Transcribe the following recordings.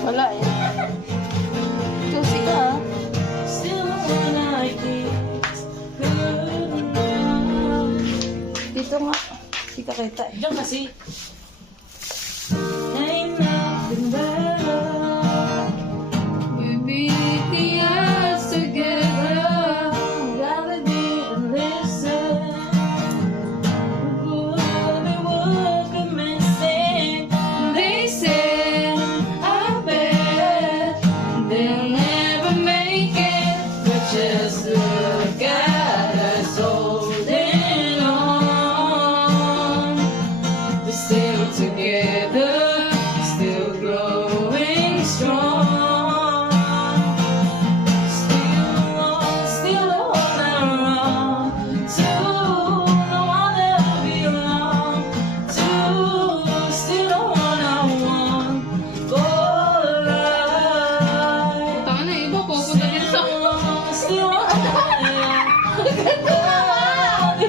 Wala eh. Susi ka ah. Dito nga. Hindi ka kita eh. Diyan kasi. We beat the odds together. Gravity and listen. They say, I bet they'll never make it. But just look at us holding on. We're still together, still growing strong. Still the one I run to, no one ever belong to. Still the one I want for life. Tanga na, iba po. Punta din sa... Still the one I love.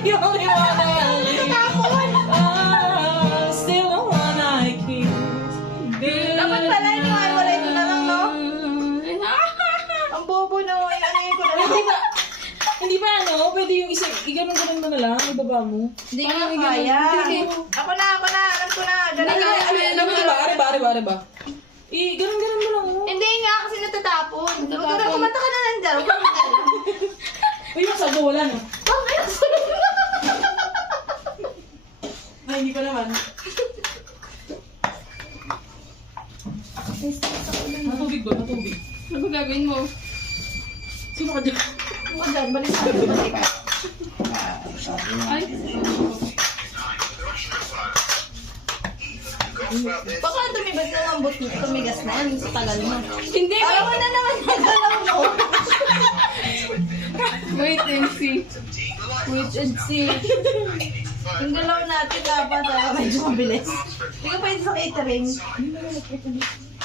The only one I live. Still the one I kiss. Dapat pala, iniwalay ko na lang, no? Ang bobo na mo, ano yun ko na lang. Hindi ba ano? Pwede yung isa, iganon-ganon mo na lang, ibaba mo. Hindi nga kaya. Ako na, alam ko na. Ganun na. Ano ba? Are ba? Ganon-ganon mo lang. Oh. Hindi nga, kasi natatapon. Kumanta ka na lang dyan. Uy, yung sago, wala no? Bakit? Ay, hindi pa naman. Matubig ba? Matubig. Ano ba gagawin mo? Sino ka dyan? Ako dyan, balik sa akin. Balik ka. Ay. Baka tumigas na ang buti. Tumigas na yan sa tagal mo. Hindi ba? Ayaw mo na naman nagalaw mo. Wait and see. Wait and see. Yung galaw natin dapat medyo mabilis. Hindi ka pwede sa catering.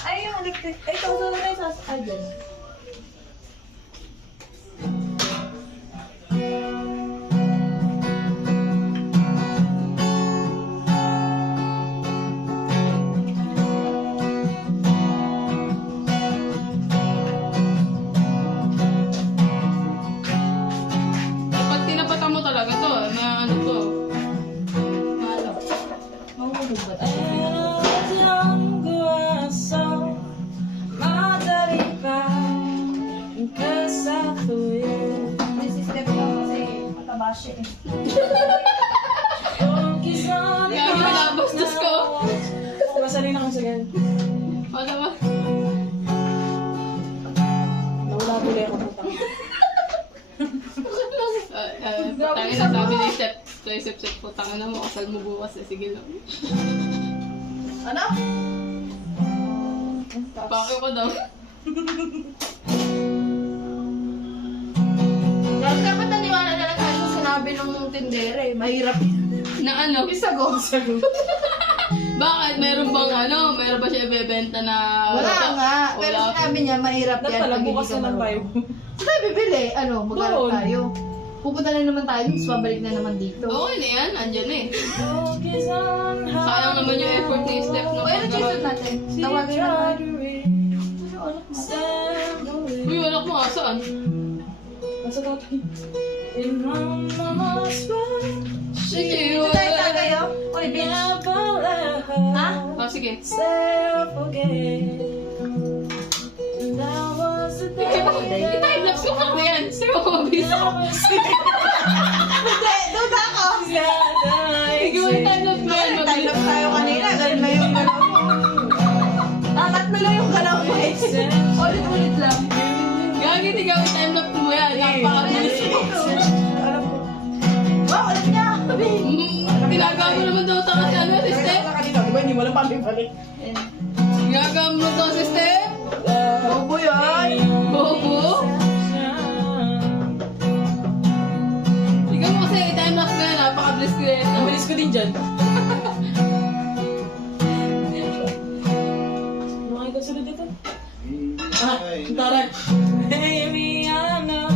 Ay, yung electric. Ay, ito na tayo sa sasakay dyan. Dapat tinapatan mo talaga to. Na ano to. Malo. Mahulog ba tayo? This is step lang kasi mataba siya eh. Kaya nabastos ko. Masalin ako sa ganyan. O, diba? Nawala tuloy ako putang. Tangin na sabi ni Chef. Kay Chef, putangin na mo. Kasal mo bukas. Sige lang. Ano? Pakyo ko daw. Dapat naniwala na lang tayo sa sinabi ng tindera eh. Mahirap. Na ano? Isago. Bakit? Meron bang ano? Meron ba siya ibebenta na... Wala nga. Pero Wala. sinabi niya mahirap yan. Pala, pag hindi bukas ka naman tayo. marunong. Saan tayo bibili? Ano? Maghanap Doon. tayo. Pupunta na naman tayo. Tapos babalik na naman dito. Okay na yan. Andyan na eh. Sayang naman yung effort ni Steph na O, ano chisel natin? Tawagin naman. Uy, wala ko nga. Saan? Nasa tatay. In mama's world, Sige, Dito tayo tagayo? Uy, bitch. never let her Ha? Ah, sige. say or forget. And that was the day I-timelapse ko lang yan. Sir, mabisa ko. Hindi, duda ako. Ikaw yung timelapse mo yan. Time lapse tayo kanina. Ganun na yung galaw mo. Tatlo lang yung galaw mo eh. Ulit-ulit lang. Gagit, ikaw yung timelapse mo yan. Napakabilis mo. Alam ko. Wow, alam niya. Ginagawa mo naman daw taka si ano, si Steph. Kanina, di ba hindi mo lang pambibalik? Ginagawa mo daw si Steph. Bobo yan. Bobo. Ikaw mo kasi timelapse mo yan. Napakabilis ko yan. Ang bilis ko din dyan. Ano kayo kasunod dito? Ah, taray. Baby, I know